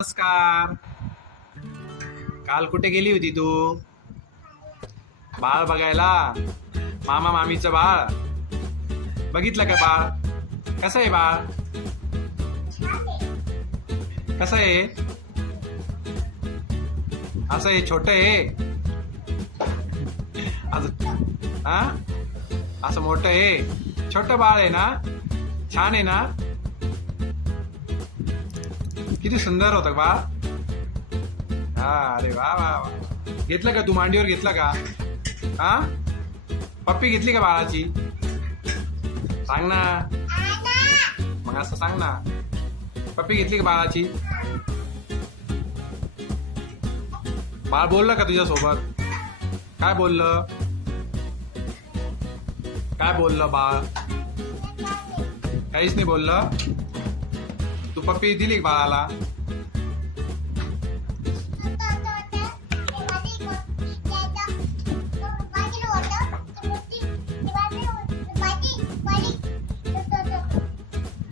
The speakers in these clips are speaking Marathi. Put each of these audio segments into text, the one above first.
नमस्कार. काल कुठे गेली होती तू? बाळ बघायला? मामा मामीचं बाळ? बघितलं का बाळ? कसं आहे बाळ? कसं आहे? असं आहे छोट आहे? असं हा? असं मोठं आहे? छोट बाळ आहे ना? छान आहे ना? किती सुंदर होता बा. हा अरे वा वा वा. घेतलं का तू? मांडीवर घेतलं का? हा? पप्पी घेतली का बाळाची? सांग ना. मग असं सांग ना. पप्पी घेतली का बाळाची? बाळ बोललं का तुझ्यासोबत? काय बोललं? काय बोललं बाळ? काहीच नाही बोललं? तू पप्पी दिली बाळाला?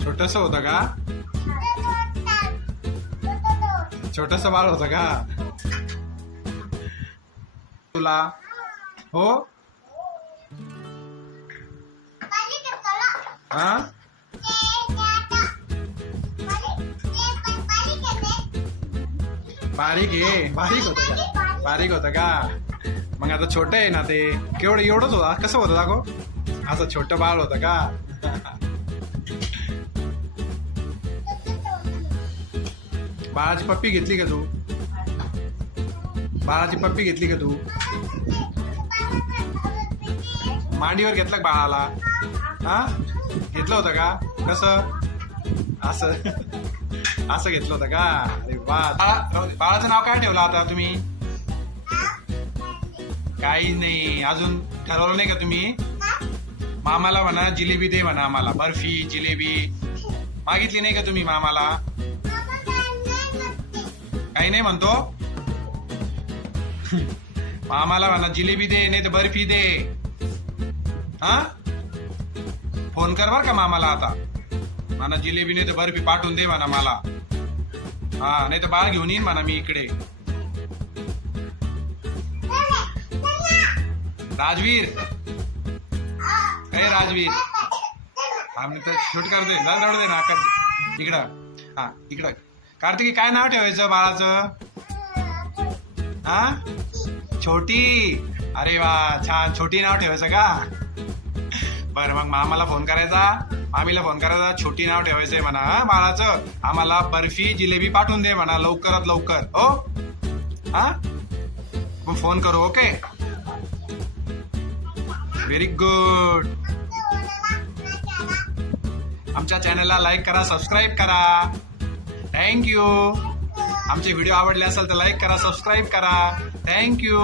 छोटस होतं का? छोटस बाळ होतं का? तुला? हो? हा? बारीक आहे बारीक होतं का? बारीक होतं का? मग आता छोटं आहे ना ते. केवढं एवढंच होता. कसं होतं दाखव. असं छोटं बाळ होतं का? बाळाची पप्पी घेतली का तू? बाळाची पप्पी घेतली का तू? मांडीवर घेतलं का बाळाला? हा? घेतलं होतं का? कसं? असं असं घेतलं होतं का? अरे वा. बाळाचं नाव काय ठेवलं आता तुम्ही? काही नाही. अजून ठरवलं नाही का तुम्ही? मामाला म्हणा जिलेबी दे म्हणा आम्हाला. बर्फी जिलेबी. मागितली नाही का तुम्ही मामाला? काही नाही म्हणतो. मामाला म्हणा जिलेबी दे नाही तर बर्फी दे. हा? फोन कर बर का मामाला आता. म्हणा जिलेबी नाही तर बर्फी पाठवून दे म्हणा मला. हा नाही तर बाळ घेऊन येईन म्हणा मी इकडे. राजवीर. काय राजवीर. आम्ही तर शूट करतोय जा जाऊ दे ना कर इकडं. हा इकडं. कार्तिकी काय नाव ठेवायचं बाळाचं? हा? छोटी. अरे वा छान. छोटी नाव ठेवायचं का? बरं मग मामाला फोन करायचा. आम्हीला फोन करायचा छोटी नाव ठेवायचंय म्हणा हा बाळाचं. आम्हाला बर्फी जिलेबी पाठवून दे म्हणा लवकरात लवकर हो? हा? मग फोन करू ओके? व्हेरी गुड आमच्या चॅनलला लाईक करा सबस्क्राईब करा. थँक्यू आमचे व्हिडिओ आवडले असेल तर लाईक करा सबस्क्राईब करा. थँक्यू